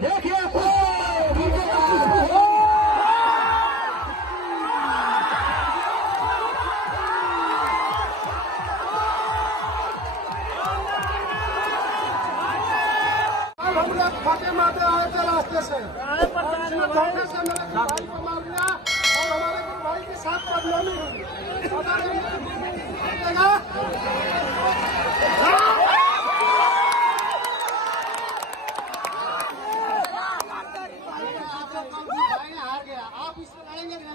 देखिए हम लोग फटे मारते आए थे रास्ते से धोखे से मेरे भाई को मार दिया और हमारे गुरु भाई के साथ बदनामी हुई। पता नहीं हार गया। आप इससे लड़ेंगे नहीं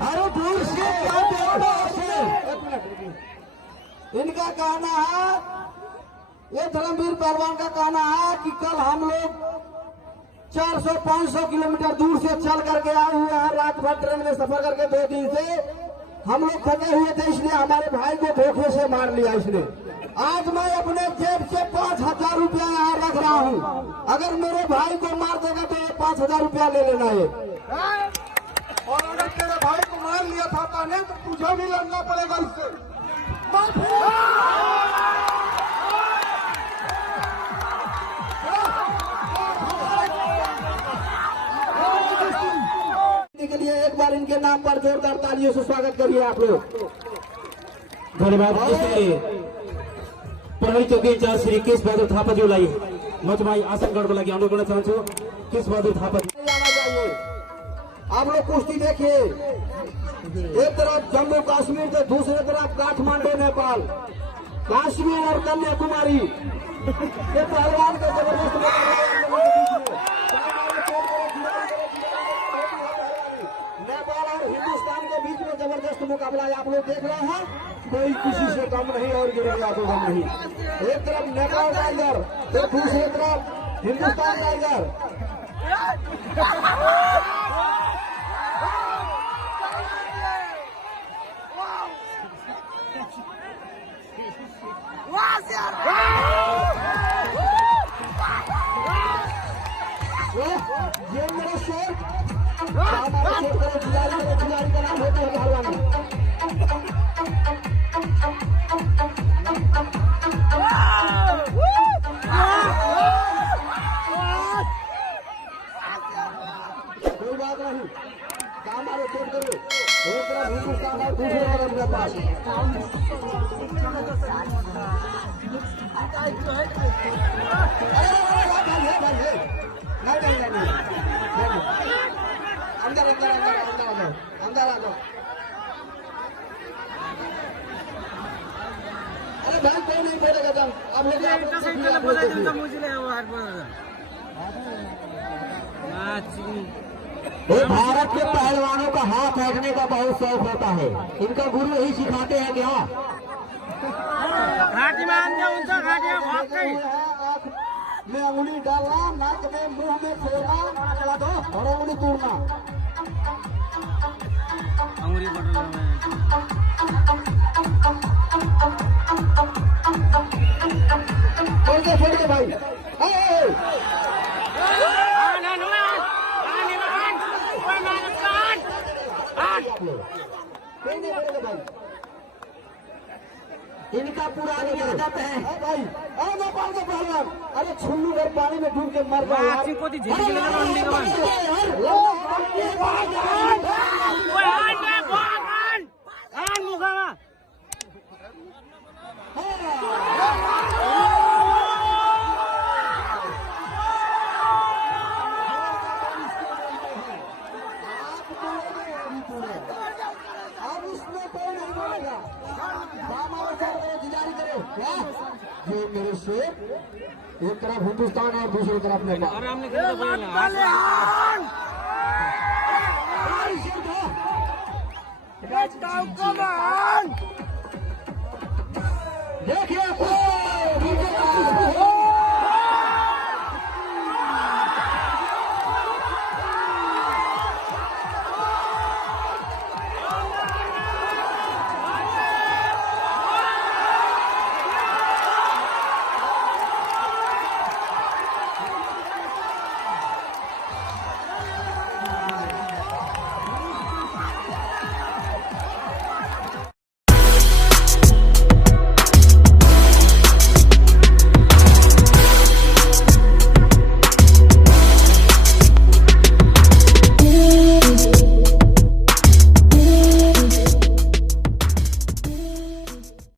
अरे दूर से क्या बोलना है? इनका कहना है, ये धर्मवीर पहलवान का कहना है कि कल हम लोग 400-500 किलोमीटर दूर से चल करके आए हुए हैं। रात भर ट्रेन में सफर करके 2 दिन से हम लोग थके हुए थे, इसलिए हमारे भाई को धोखे से मार लिया इसने। आज मैं अपने जेब से 5,000 रुपया यहाँ रख रहा हूँ। अगर मेरे भाई को मार देगा तो 5,000 रुपया ले लेना है। और अगर तेरे भाई को मार लिया था नहीं तो तुझे भी लड़ना पड़ेगा इससे। के लिए एक बार इनके नाम पर जोरदार तालियों से स्वागत करिए आप लोग। धन्यवाद। पढ़ाई चौकी इंचार्ज श्री केश बहादुर थापा जी लाइए मचमाई आसनगढ़ को लगे अनुरोध करना चाहूँ। केश बहादुर थापा जाना चाहिए। आप लोग कुश्ती देखिए, एक तरफ जम्मू कश्मीर तो दूसरे तरफ काठमांडू नेपाल, कश्मीर और कन्याकुमारी। ये पहलवान का जबरदस्त नेपाल और हिंदुस्तान के बीच में जबरदस्त मुकाबला आप लोग देख रहे हैं। कोई किसी से कम नहीं और गिरेगा तो कम नहीं। एक तरफ नेपाल टाइगर तो दूसरी तरफ हिंदुस्तान टाइगर। ये मेरा शेर हमारे खिलाड़ी का नाम होता है पहलवानी। कोई बात नहीं, काम आगे चेक करो। एक तरफ हिंदुस्तान और दूसरे तरफ नेपाल। अंदर अंदर अंदर अंदर अंदर आ जाओ। अरे भाई कोई नहीं बोलेगा जब अब हो गया भारत के पहलवानों का हाथ फेंकने का बहुत शौक होता है। इनका गुरु यही सिखाते हैं क्या? घाटी में उनका घाटी में उंगली डालना, नाक में मुंह में फोड़ना चला दो और उंगली तोड़ना। अंगुली पकड़ फोड़ के भाई। इनका पूरा आदत है भाई। नेपाल के पहलवान, अरे छुल्लू भर पानी में डूब के मर गया। अब इसमें कोई नहीं बोलेगा। ये मेरे शेर, एक तरफ हिंदुस्तान और दूसरी तरफ नेपाल।